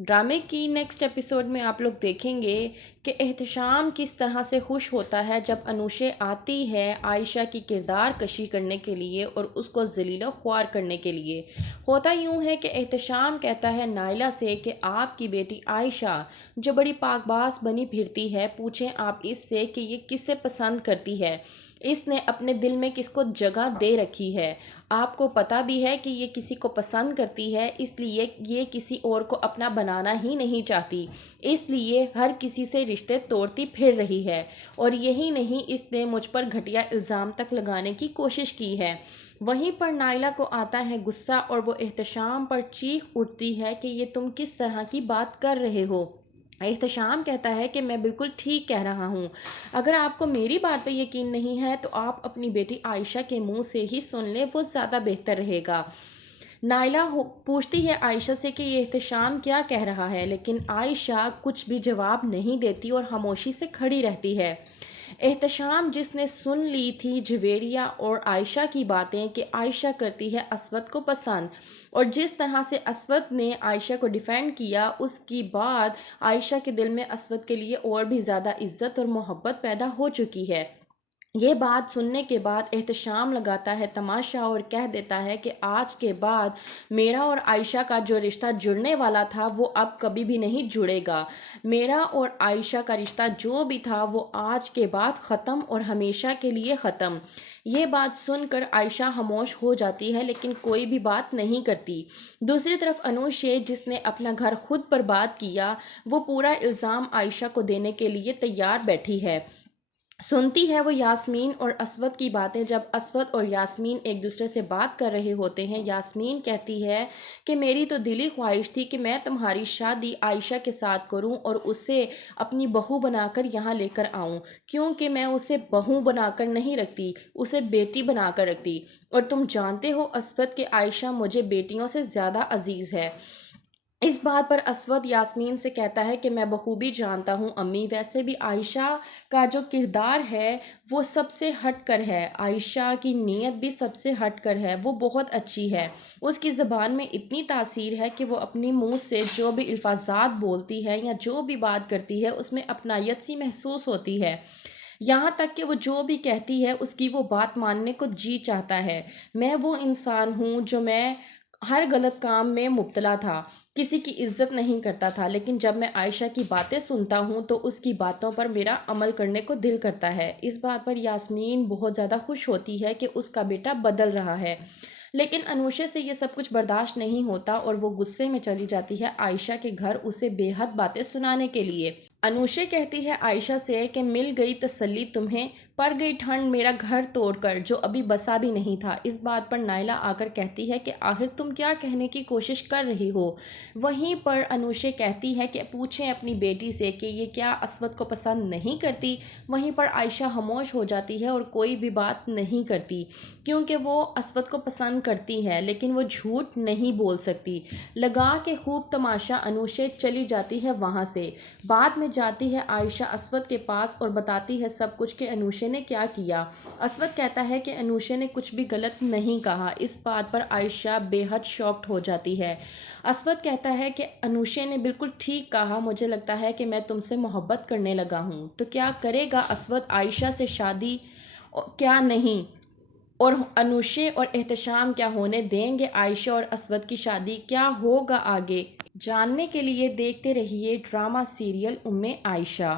ड्रामे की next episode में आप लोग देखेंगे कि एहतशाम किस तरह से खुश होता है जब अनुशे आती है आयशा की किरदार कशी करने के लिए और उसको ज़लील ख्वार करने के लिए। होता यूँ है कि एहतशाम कहता है नाइला से कि आपकी बेटी आयशा जो बड़ी पाकबाज बनी फिरती है, पूछें आप इससे कि ये किसे पसंद करती है, इसने अपने दिल में किसको जगह दे रखी है। आपको पता भी है कि ये किसी को पसंद करती है, इसलिए ये किसी और को अपना बनाना ही नहीं चाहती, इसलिए हर किसी से रिश्ते तोड़ती फिर रही है। और यही नहीं, इसने मुझ पर घटिया इल्ज़ाम तक लगाने की कोशिश की है। वहीं पर नाइला को आता है गुस्सा और वो एहतशाम पर चीख उठती है कि ये तुम किस तरह की बात कर रहे हो। एहतशाम कहता है कि मैं बिल्कुल ठीक कह रहा हूँ। अगर आपको मेरी बात पे यकीन नहीं है तो आप अपनी बेटी आयशा के मुंह से ही सुन लें, वो ज़्यादा बेहतर रहेगा। नाइला पूछती है आयशा से कि ये एहतशाम क्या कह रहा है, लेकिन आयशा कुछ भी जवाब नहीं देती और खामोशी से खड़ी रहती है। एहतशाम जिसने सुन ली थी जवेरिया और आयशा की बातें कि आयशा करती है असवद को पसंद, और जिस तरह से असवद ने आयशा को डिफेंड किया, उसकी बाद आयशा के दिल में असवद के लिए और भी ज़्यादा इज्जत और मोहब्बत पैदा हो चुकी है। ये बात सुनने के बाद एहतशाम लगाता है तमाशा और कह देता है कि आज के बाद मेरा और आयशा का जो रिश्ता जुड़ने वाला था वो अब कभी भी नहीं जुड़ेगा। मेरा और आयशा का रिश्ता जो भी था वो आज के बाद ख़त्म और हमेशा के लिए ख़त्म। ये बात सुनकर आयशा खामोश हो जाती है, लेकिन कोई भी बात नहीं करती। दूसरी तरफ अनुशे जिसने अपना घर खुद बर्बाद किया, वो पूरा इल्ज़ाम आयशा को देने के लिए तैयार बैठी है। सुनती है वो यास्मीन और असवद की बातें। जब असवद और यास्मीन एक दूसरे से बात कर रहे होते हैं, यास्मीन कहती है कि मेरी तो दिली ख्वाहिश थी कि मैं तुम्हारी शादी आयशा के साथ करूं और उसे अपनी बहू बनाकर यहाँ लेकर आऊं, क्योंकि मैं उसे बहू बनाकर नहीं रखती, उसे बेटी बनाकर रखती। और तुम जानते हो असवद कि आयशा मुझे बेटियों से ज़्यादा अजीज़ है। इस बात पर असवद यास्मीन से कहता है कि मैं बखूबी जानता हूँ अम्मी, वैसे भी आयशा का जो किरदार है वो सबसे हटकर है, आयशा की नीयत भी सबसे हटकर है, वो बहुत अच्छी है। उसकी ज़बान में इतनी तासीर है कि वो अपनी मुंह से जो भी अल्फाजात बोलती है या जो भी बात करती है उसमें अपनायत सी महसूस होती है। यहाँ तक कि वो जो भी कहती है उसकी वो बात मानने को जी चाहता है। मैं वो इंसान हूँ जो मैं हर गलत काम में मुब्तला था, किसी की इज्जत नहीं करता था, लेकिन जब मैं आयशा की बातें सुनता हूँ तो उसकी बातों पर मेरा अमल करने को दिल करता है। इस बात पर यास्मीन बहुत ज़्यादा खुश होती है कि उसका बेटा बदल रहा है, लेकिन अनुशे से ये सब कुछ बर्दाश्त नहीं होता और वो गुस्से में चली जाती है आयशा के घर उसे बेहद बातें सुनाने के लिए। अनुशे कहती है आयशा से कि मिल गई तसल्ली तुम्हें, पड़ गई ठंड मेरा घर तोड़कर जो अभी बसा भी नहीं था। इस बात पर नाइला आकर कहती है कि आखिर तुम क्या कहने की कोशिश कर रही हो। वहीं पर अनुशे कहती है कि पूछें अपनी बेटी से कि ये क्या असवद को पसंद नहीं करती। वहीं पर आयशा खामोश हो जाती है और कोई भी बात नहीं करती, क्योंकि वो असवद को पसंद करती है, लेकिन वो झूठ नहीं बोल सकती। लगा के खूब तमाशा अनुशे चली जाती है वहाँ से। बाद में जाती है आयशा असवद के पास और बताती है सब कुछ कि अनुशे ने क्या किया। असवद कहता है कि अनुशे ने कुछ भी गलत नहीं कहा। इस बात पर आयशा बेहद शॉक्ड हो जाती है। असवद कहता है कि अनुशे ने बिल्कुल ठीक कहा, मुझे लगता है कि मैं तुमसे मोहब्बत करने लगा हूँ। तो क्या करेगा असवद आयशा से शादी, क्या नहीं, और अनुशे और एहतशाम क्या होने देंगे आयशा और असवद की शादी, क्या होगा आगे, जानने के लिए देखते रहिए ड्रामा सीरियल उम्मे आयशा।